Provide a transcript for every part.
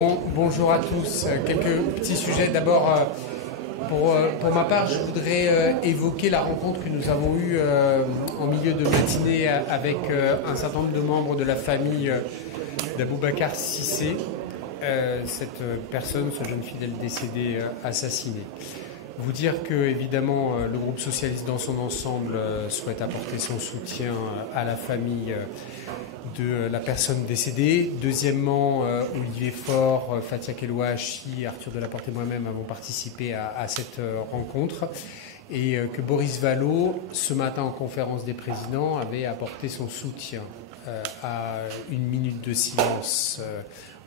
Bonjour à tous. Quelques petits sujets. D'abord, pour ma part, je voudrais évoquer la rencontre que nous avons eue en milieu de matinée avec un certain nombre de membres de la famille d'Aboubacar Cissé, cette personne, ce jeune fidèle décédé, assassiné. Vous dire que, évidemment, le groupe socialiste dans son ensemble souhaite apporter son soutien à la famille de la personne décédée. Deuxièmement, Olivier Faure, Fatia Kelouachi, Arthur Delaporte et moi-même avons participé à cette rencontre. Et que Boris Vallaud, ce matin en conférence des présidents, avait apporté son soutien à une minute de silence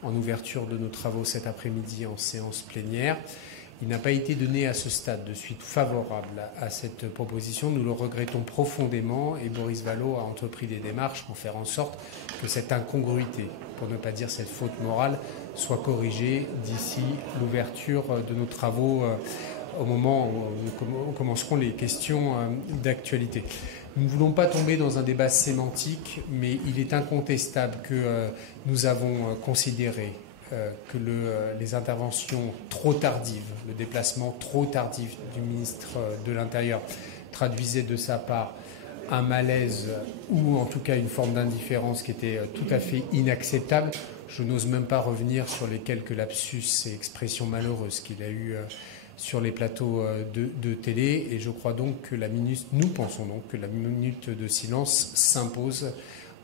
en ouverture de nos travaux cet après-midi en séance plénière. Il n'a pas été donné à ce stade de suite favorable à cette proposition. Nous le regrettons profondément et Boris Vallaud a entrepris des démarches pour faire en sorte que cette incongruité, pour ne pas dire cette faute morale, soit corrigée d'ici l'ouverture de nos travaux au moment où nous commencerons les questions d'actualité. Nous ne voulons pas tomber dans un débat sémantique, mais il est incontestable que nous avons considéré que les interventions trop tardives, le déplacement trop tardif du ministre de l'Intérieur traduisait de sa part un malaise ou en tout cas une forme d'indifférence qui était tout à fait inacceptable. Je n'ose même pas revenir sur les quelques lapsus et expressions malheureuses qu'il a eues sur les plateaux de télé. Et je crois donc que nous pensons donc que la minute de silence s'impose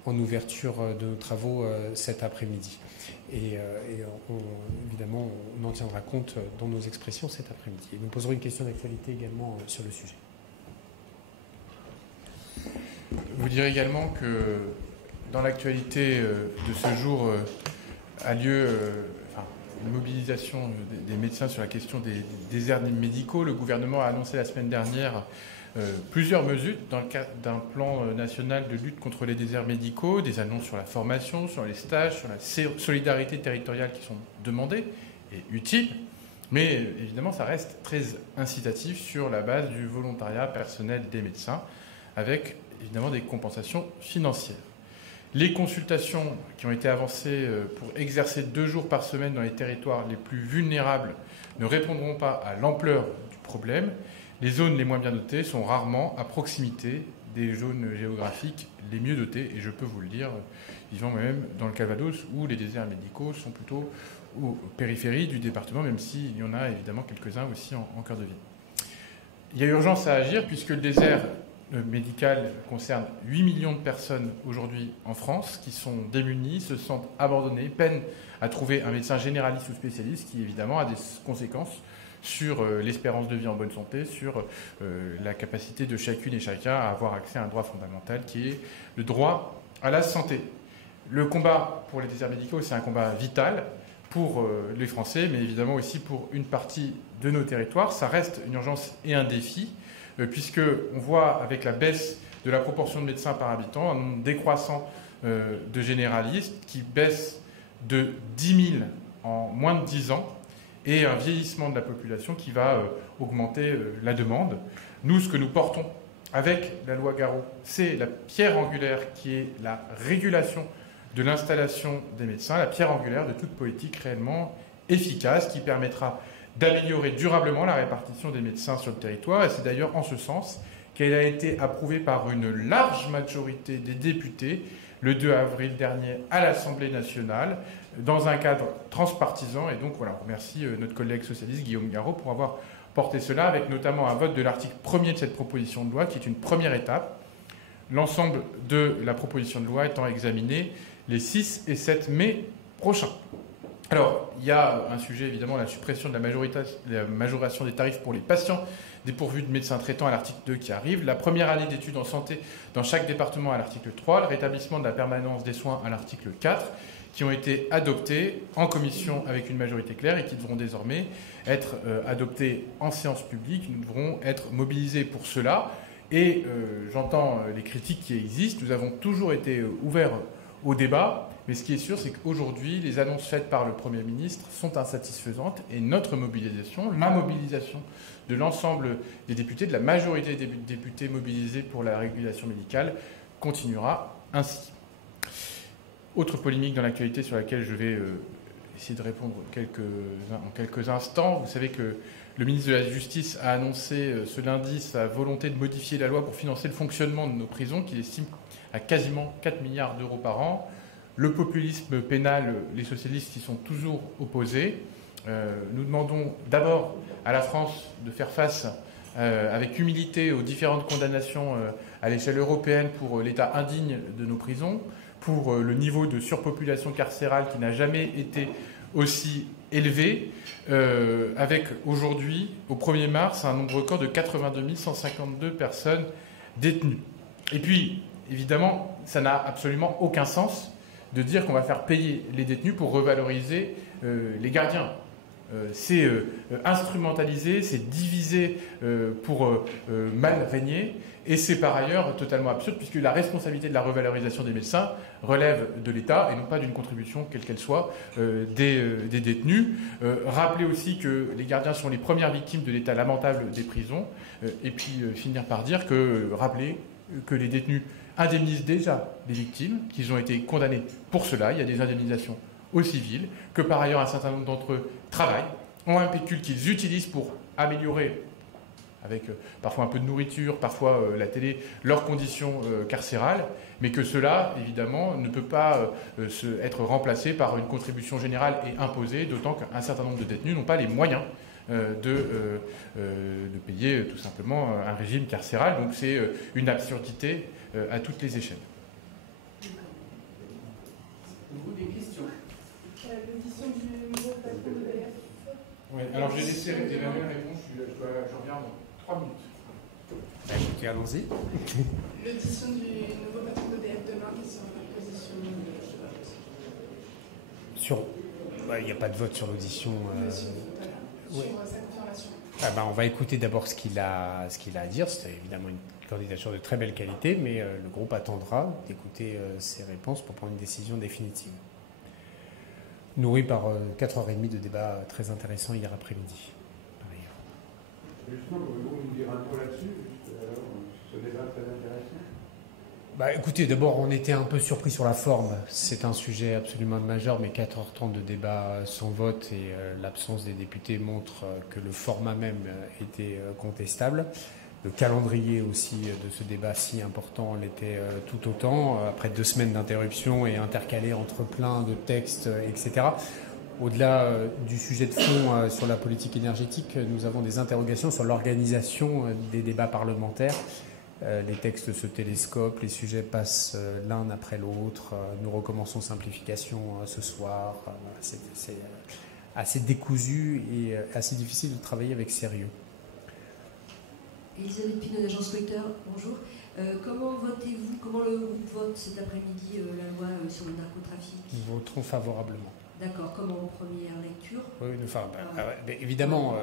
en ouverture de nos travaux cet après-midi. Et évidemment, on en tiendra compte dans nos expressions cet après-midi. Et nous poserons une question d'actualité également sur le sujet. Vous direz également que dans l'actualité de ce jour a lieu une mobilisation des médecins sur la question des déserts médicaux. Le gouvernement a annoncé la semaine dernière plusieurs mesures dans le cadre d'un plan national de lutte contre les déserts médicaux, des annonces sur la formation, sur les stages, sur la solidarité territoriale qui sont demandées et utiles, mais évidemment ça reste très incitatif sur la base du volontariat personnel des médecins, avec évidemment des compensations financières. Les consultations qui ont été avancées pour exercer 2 jours par semaine dans les territoires les plus vulnérables ne répondront pas à l'ampleur du problème. Les zones les moins bien dotées sont rarement à proximité des zones géographiques les mieux dotées. Et je peux vous le dire, vivant moi-même dans le Calvados, où les déserts médicaux sont plutôt aux périphéries du département, même s'il y en a évidemment quelques-uns aussi en cœur de ville. Il y a urgence à agir puisque le désert médical concerne 8 millions de personnes aujourd'hui en France qui sont démunies, se sentent abandonnées, peinent à trouver un médecin généraliste ou spécialiste qui évidemment a des conséquences sur l'espérance de vie en bonne santé, sur la capacité de chacune et chacun à avoir accès à un droit fondamental qui est le droit à la santé. Le combat pour les déserts médicaux, c'est un combat vital pour les Français, mais évidemment aussi pour une partie de nos territoires. Ça reste une urgence et un défi, puisqu'on voit avec la baisse de la proportion de médecins par habitant, un nombre décroissant de généralistes qui baisse de 10 000 en moins de 10 ans, et un vieillissement de la population qui va augmenter la demande. Nous, ce que nous portons avec la loi Garot, c'est la pierre angulaire qui est la régulation de l'installation des médecins, la pierre angulaire de toute politique réellement efficace qui permettra d'améliorer durablement la répartition des médecins sur le territoire. Et c'est d'ailleurs en ce sens qu'elle a été approuvée par une large majorité des députés le 2 avril dernier à l'Assemblée nationale, dans un cadre transpartisan. Et donc voilà, on remercie notre collègue socialiste Guillaume Garot pour avoir porté cela, avec notamment un vote de l'article 1er de cette proposition de loi, qui est une première étape. L'ensemble de la proposition de loi étant examiné les 6 et 7 mai prochains. Alors, il y a un sujet, évidemment, la suppression de la majoration des tarifs pour les patients dépourvus de médecins traitants à l'article 2 qui arrive, la première année d'études en santé dans chaque département à l'article 3, le rétablissement de la permanence des soins à l'article 4, qui ont été adoptés en commission avec une majorité claire et qui devront désormais être adoptés en séance publique. Nous devrons être mobilisés pour cela. Et j'entends les critiques qui existent. Nous avons toujours été ouverts au débat. Mais ce qui est sûr, c'est qu'aujourd'hui, les annonces faites par le Premier ministre sont insatisfaisantes. Et notre mobilisation, la mobilisation de l'ensemble des députés, de la majorité des députés mobilisés pour la régulation médicale, continuera ainsi. Autre polémique dans l'actualité sur laquelle je vais essayer de répondre en quelques instants. Vous savez que le ministre de la Justice a annoncé ce lundi sa volonté de modifier la loi pour financer le fonctionnement de nos prisons, qu'il estime à quasiment 4 milliards d'euros par an. Le populisme pénal, les socialistes y sont toujours opposés. Nous demandons d'abord à la France de faire face avec humilité aux différentes condamnations à l'échelle européenne pour l'état indigne de nos prisons, pour le niveau de surpopulation carcérale qui n'a jamais été aussi élevé, avec aujourd'hui, au 1er mars, un nombre record de 82 152 personnes détenues. Et puis, évidemment, ça n'a absolument aucun sens de dire qu'on va faire payer les détenus pour revaloriser les gardiens. C'est instrumentalisé, c'est divisé pour mal régner, et c'est par ailleurs totalement absurde puisque la responsabilité de la revalorisation des médecins relève de l'État et non pas d'une contribution, quelle qu'elle soit, des détenus. Rappelez aussi que les gardiens sont les premières victimes de l'état lamentable des prisons, et puis finir par dire que, rappeler que les détenus indemnisent déjà les victimes, qu'ils ont été condamnés pour cela, il y a des indemnisations aux civils, que par ailleurs un certain nombre d'entre eux travaillent, ont un pécule qu'ils utilisent pour améliorer, avec parfois un peu de nourriture, parfois la télé, leurs conditions carcérales, mais que cela, évidemment, ne peut pas être remplacé par une contribution générale et imposée, d'autant qu'un certain nombre de détenus n'ont pas les moyens de payer tout simplement un régime carcéral. Donc c'est une absurdité à toutes les échelles. Vous, des questions? L'audition du nouveau patron de l'EDF. Oui, alors j'ai laissé Emmanuel répondre, je reviens dans 3 minutes. Écoutez, allons-y. L'audition du nouveau patron de l'EDF demain, qui sera la position de Il n'y a pas de vote sur l'audition. sur sa confirmation. On va écouter d'abord ce qu'il a à dire. C'est évidemment une candidature de très belle qualité, mais le groupe attendra d'écouter ses réponses pour prendre une décision définitive. Nourri par 4h30 de débat très intéressant hier après-midi, par ailleurs. Justement, pouvez-vous nous dire un peu là-dessus, ce débat très intéressant? Écoutez, d'abord, on était un peu surpris sur la forme. C'est un sujet absolument majeur, mais 4h30 de débat sans vote et l'absence des députés montrent que le format même était contestable. Le calendrier aussi de ce débat si important l'était tout autant, après 2 semaines d'interruption et intercalé entre plein de textes, etc. Au-delà du sujet de fond sur la politique énergétique, nous avons des interrogations sur l'organisation des débats parlementaires. Les textes se télescopent, les sujets passent l'un après l'autre. Nous recommençons simplification ce soir. C'est assez décousu et assez difficile de travailler avec sérieux. Elisabeth Pinot d'Agence Reuters, bonjour. Comment votez-vous, comment le groupe vote cet après-midi la loi sur le narcotrafic? Nous voterons favorablement. D'accord, comme en première lecture? Oui, évidemment,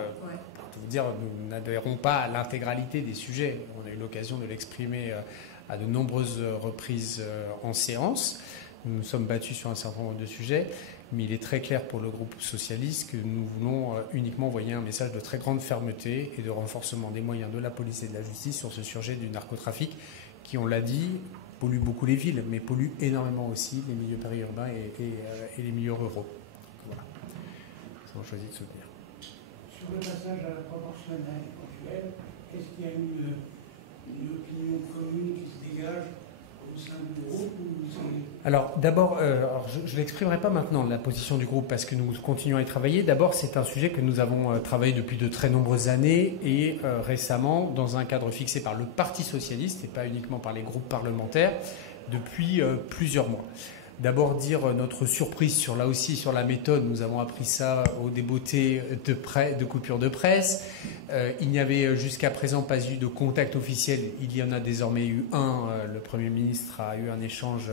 pour tout vous dire, nous n'adhérons pas à l'intégralité des sujets. On a eu l'occasion de l'exprimer à de nombreuses reprises en séance. Nous nous sommes battus sur un certain nombre de sujets, mais il est très clair pour le groupe socialiste que nous voulons uniquement envoyer un message de très grande fermeté et de renforcement des moyens de la police et de la justice sur ce sujet du narcotrafic qui, on l'a dit, pollue beaucoup les villes, mais pollue énormément aussi les milieux périurbains et les milieux ruraux. Voilà. Nous avons choisi de soutenir. Sur le passage à la proportionnelle actuelle, est-ce qu'il y a une opinion commune qui se dégage au sein du groupe ou Alors d'abord, je ne l'exprimerai pas maintenant, la position du groupe, parce que nous continuons à y travailler. D'abord, c'est un sujet que nous avons travaillé depuis de très nombreuses années et récemment dans un cadre fixé par le Parti socialiste et pas uniquement par les groupes parlementaires depuis plusieurs mois. D'abord dire notre surprise sur la méthode. Nous avons appris ça au débotté de coupure de presse. Il n'y avait jusqu'à présent pas eu de contact officiel. Il y en a désormais eu un. Le Premier ministre a eu un échange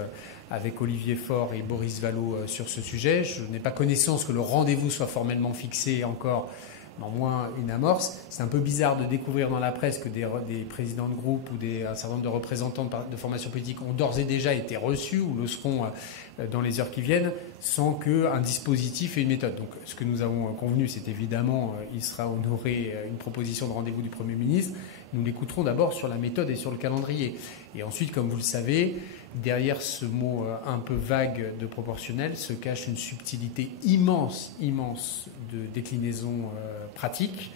avec Olivier Faure et Boris Vallaud sur ce sujet. Je n'ai pas connaissance que le rendez-vous soit formellement fixé encore, mais en moins une amorce. C'est un peu bizarre de découvrir dans la presse que des présidents de groupe ou un certain nombre de représentants de formations politiques ont d'ores et déjà été reçus ou le seront dans les heures qui viennent, sans qu'un dispositif et une méthode. Donc ce que nous avons convenu, c'est évidemment, il sera honoré une proposition de rendez-vous du Premier ministre. Nous l'écouterons d'abord sur la méthode et sur le calendrier. Et ensuite, comme vous le savez, derrière ce mot un peu vague de proportionnel se cache une subtilité immense de déclinaison pratique,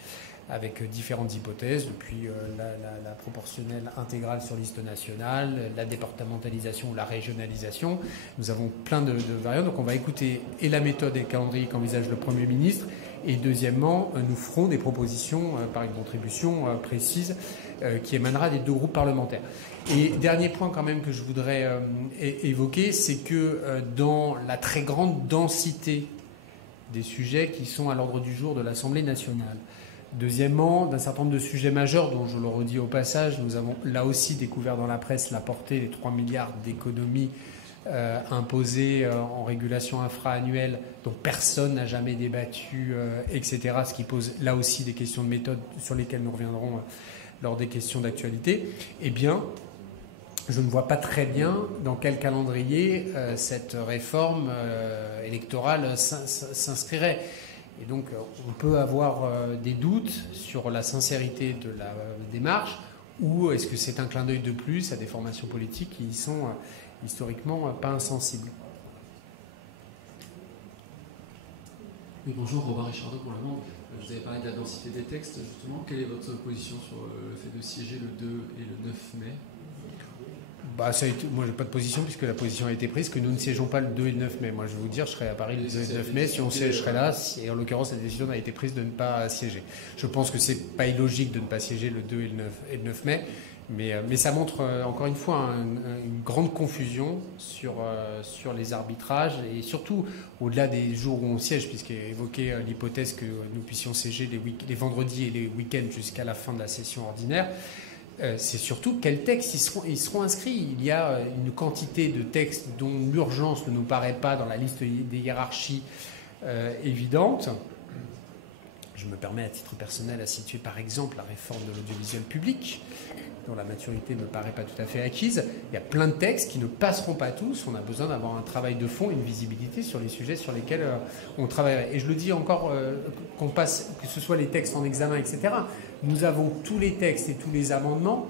avec différentes hypothèses, depuis la proportionnelle intégrale sur liste nationale, la départementalisation ou la régionalisation. Nous avons plein de variantes, donc on va écouter et la méthode et le calendrier qu'envisage le Premier ministre, et deuxièmement, nous ferons des propositions par une contribution précise qui émanera des deux groupes parlementaires. Et dernier point quand même que je voudrais évoquer, c'est que dans la très grande densité des sujets qui sont à l'ordre du jour de l'Assemblée nationale, deuxièmement, d'un certain nombre de sujets majeurs dont, je le redis au passage, nous avons là aussi découvert dans la presse la portée des 3 milliards d'économies imposées en régulation infra-annuelle dont personne n'a jamais débattu, etc. Ce qui pose là aussi des questions de méthode sur lesquelles nous reviendrons lors des questions d'actualité. Eh bien, je ne vois pas très bien dans quel calendrier cette réforme électorale s'inscrirait. Et donc, on peut avoir des doutes sur la sincérité de la démarche, ou est-ce que c'est un clin d'œil de plus à des formations politiques qui y sont historiquement pas insensibles. Oui, bonjour, Robin Richardot pour Le Monde. Vous avez parlé de la densité des textes, justement. Quelle est votre position sur le fait de siéger le 2 et le 9 mai ? Moi, je n'ai pas de position puisque la position a été prise que nous ne siégeons pas le 2 et le 9 mai. Moi, je vais vous dire, je serai à Paris le 2 et le 9 mai. Si on siège, je serai là. Et en l'occurrence, la décision a été prise de ne pas siéger. Je pense que ce n'est pas illogique de ne pas siéger le 2 et le 9 mai. Mais ça montre, encore une fois, une grande confusion sur les arbitrages et surtout au-delà des jours où on siège, puisqu'il évoquait l'hypothèse que nous puissions siéger les vendredis et les week-ends jusqu'à la fin de la session ordinaire. C'est surtout quels textes ils seront inscrits. Il y a une quantité de textes dont l'urgence ne nous paraît pas dans la liste des hiérarchies évidentes. Je me permets à titre personnel à situer par exemple la réforme de l'audiovisuel public, dont la maturité ne me paraît pas tout à fait acquise. Il y a plein de textes qui ne passeront pas tous. On a besoin d'avoir un travail de fond, une visibilité sur les sujets sur lesquels on travaillerait. Et je le dis encore, qu'on passe, que ce soit les textes en examen, etc. Nous avons tous les textes et tous les amendements,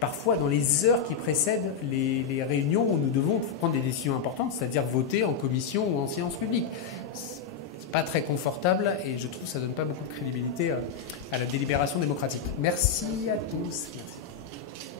parfois dans les heures qui précèdent les réunions où nous devons prendre des décisions importantes, c'est-à-dire voter en commission ou en séance publique. C'est pas très confortable et je trouve que ça donne pas beaucoup de crédibilité à la délibération démocratique. Merci à tous. Merci.